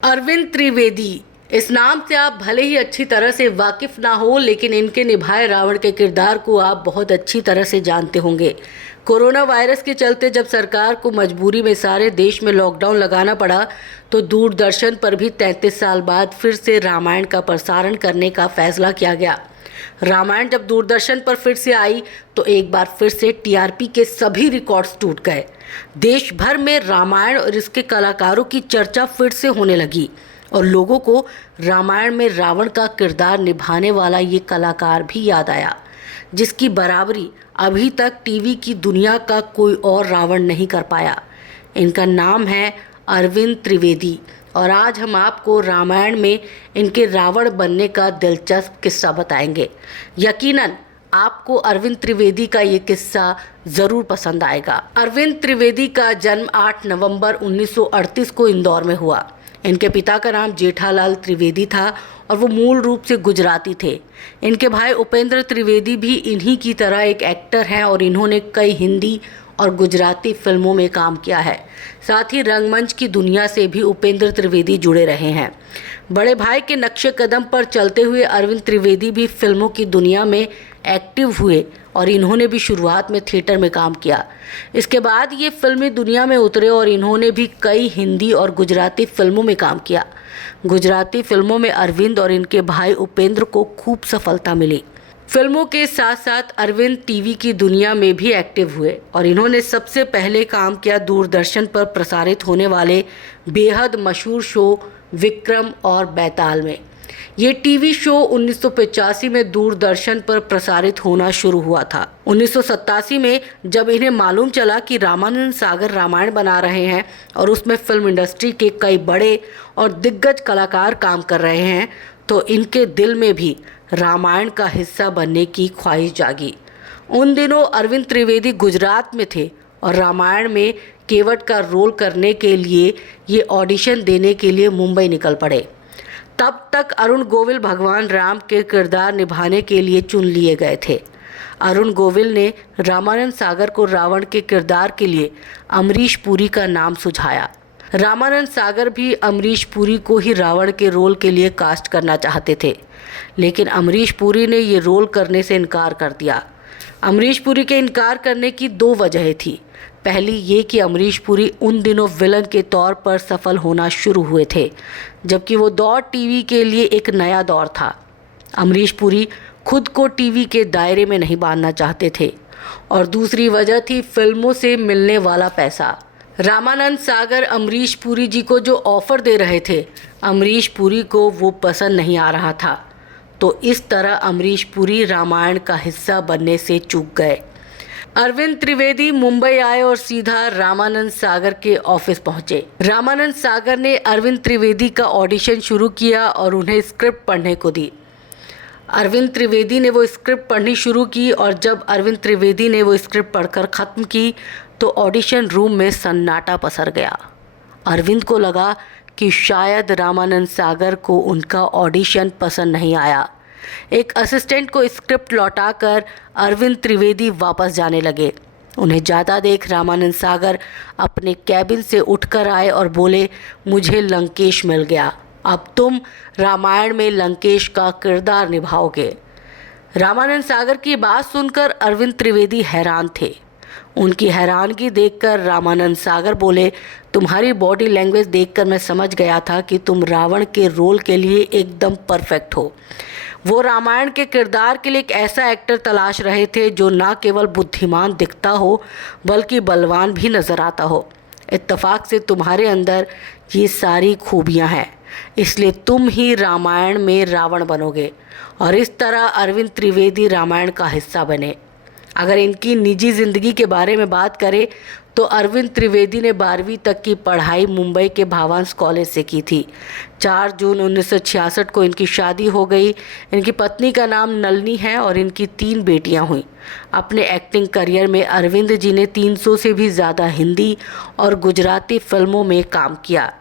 अरविंद त्रिवेदी, इस नाम से आप भले ही अच्छी तरह से वाकिफ ना हो, लेकिन इनके निभाए रावण के किरदार को आप बहुत अच्छी तरह से जानते होंगे। कोरोना वायरस के चलते जब सरकार को मजबूरी में सारे देश में लॉकडाउन लगाना पड़ा, तो दूरदर्शन पर भी 33 साल बाद फिर से रामायण का प्रसारण करने का फैसला किया गया। रामायण जब दूरदर्शन पर फिर से आई तो एक बार फिर से टीआरपी के सभी रिकॉर्ड्स टूट गए। देश भर में रामायण और इसके कलाकारों की चर्चा फिर से होने लगी और लोगों को रामायण में रावण का किरदार निभाने वाला ये कलाकार भी याद आया, जिसकी बराबरी अभी तक टीवी की दुनिया का कोई और रावण नहीं कर पाया। इनका नाम है अरविंद त्रिवेदी और आज हम आपको रामायण में इनके रावण बनने का दिलचस्प किस्सा बताएंगे। यकीनन आपको अरविंद त्रिवेदी का ये किस्सा ज़रूर पसंद आएगा। अरविंद त्रिवेदी का जन्म 8 नवंबर 1938 को इंदौर में हुआ। इनके पिता का नाम जेठालाल त्रिवेदी था और वो मूल रूप से गुजराती थे। इनके भाई उपेंद्र त्रिवेदी भी इन्हीं की तरह एक एक्टर हैं और इन्होंने कई हिंदी और गुजराती फिल्मों में काम किया है। साथ ही रंगमंच की दुनिया से भी उपेंद्र त्रिवेदी जुड़े रहे हैं। बड़े भाई के नक्शे कदम पर चलते हुए अरविंद त्रिवेदी भी फिल्मों की दुनिया में एक्टिव हुए और इन्होंने भी शुरुआत में थिएटर में काम किया। इसके बाद ये फिल्मी दुनिया में उतरे और इन्होंने भी कई हिंदी और गुजराती फिल्मों में काम किया। गुजराती फिल्मों में अरविंद और इनके भाई उपेंद्र को खूब सफलता मिली। फिल्मों के साथ साथ अरविंद टीवी की दुनिया में भी एक्टिव हुए और इन्होंने सबसे पहले काम किया दूरदर्शन पर प्रसारित होने वाले बेहद मशहूर शो विक्रम और बैताल में। ये टीवी शो 1985 में दूरदर्शन पर प्रसारित होना शुरू हुआ था। 1987 में जब इन्हें मालूम चला कि रामानंद सागर रामायण बना रहे हैं और उसमें फिल्म इंडस्ट्री के कई बड़े और दिग्गज कलाकार काम कर रहे हैं, तो इनके दिल में भी रामायण का हिस्सा बनने की ख्वाहिश जागी। उन दिनों अरविंद त्रिवेदी गुजरात में थे और रामायण में केवट का रोल करने के लिए ये ऑडिशन देने के लिए मुंबई निकल पड़े। तब तक अरुण गोविल भगवान राम के किरदार निभाने के लिए चुन लिए गए थे। अरुण गोविल ने रामानंद सागर को रावण के किरदार के लिए अमरीश पुरी का नाम सुझाया। रामानंद सागर भी अमरीश पुरी को ही रावण के रोल के लिए कास्ट करना चाहते थे, लेकिन अमरीश पुरी ने ये रोल करने से इनकार कर दिया। अमरीश पुरी के इनकार करने की दो वजहें थी। पहली ये कि अमरीश पुरी उन दिनों विलन के तौर पर सफल होना शुरू हुए थे, जबकि वो दौर टीवी के लिए एक नया दौर था। अमरीश पुरी खुद को टीवी के दायरे में नहीं बांधना चाहते थे और दूसरी वजह थी फिल्मों से मिलने वाला पैसा। रामानंद सागर अमरीश पुरी जी को जो ऑफ़र दे रहे थे, अमरीश पुरी को वो पसंद नहीं आ रहा था, तो इस तरह अमरीश पुरी रामायण का हिस्सा बनने से चूक गए। अरविंद त्रिवेदी मुंबई आए और सीधा रामानंद सागर के ऑफिस पहुंचे। रामानंद सागर ने अरविंद त्रिवेदी का ऑडिशन शुरू किया और उन्हें स्क्रिप्ट पढ़ने को दी। अरविंद त्रिवेदी ने वो स्क्रिप्ट पढ़नी शुरू की और जब अरविंद त्रिवेदी ने वो स्क्रिप्ट पढ़कर ख़त्म की तो ऑडिशन रूम में सन्नाटा पसर गया। अरविंद को लगा कि शायद रामानंद सागर को उनका ऑडिशन पसंद नहीं आया। एक असिस्टेंट को स्क्रिप्ट लौटाकर अरविंद त्रिवेदी वापस जाने लगे। उन्हें ज़्यादा देख रामानंद सागर अपने कैबिन से उठकर आए और बोले, मुझे लंकेश मिल गया, अब तुम रामायण में लंकेश का किरदार निभाओगे। रामानंद सागर की बात सुनकर अरविंद त्रिवेदी हैरान थे। उनकी हैरानगी देखकर रामानंद सागर बोले, तुम्हारी बॉडी लैंग्वेज देखकर मैं समझ गया था कि तुम रावण के रोल के लिए एकदम परफेक्ट हो। वो रामायण के किरदार के लिए एक ऐसा एक्टर तलाश रहे थे जो ना केवल बुद्धिमान दिखता हो बल्कि बलवान भी नज़र आता हो। इत्तेफाक से तुम्हारे अंदर ये सारी खूबियाँ हैं, इसलिए तुम ही रामायण में रावण बनोगे। और इस तरह अरविंद त्रिवेदी रामायण का हिस्सा बने। अगर इनकी निजी ज़िंदगी के बारे में बात करें तो अरविंद त्रिवेदी ने 12वीं तक की पढ़ाई मुंबई के भावांश कॉलेज से की थी। 4 जून 1966 को इनकी शादी हो गई। इनकी पत्नी का नाम नलिनी है और इनकी 3 बेटियां हुईं। अपने एक्टिंग करियर में अरविंद जी ने 300 से भी ज़्यादा हिंदी और गुजराती फिल्मों में काम किया।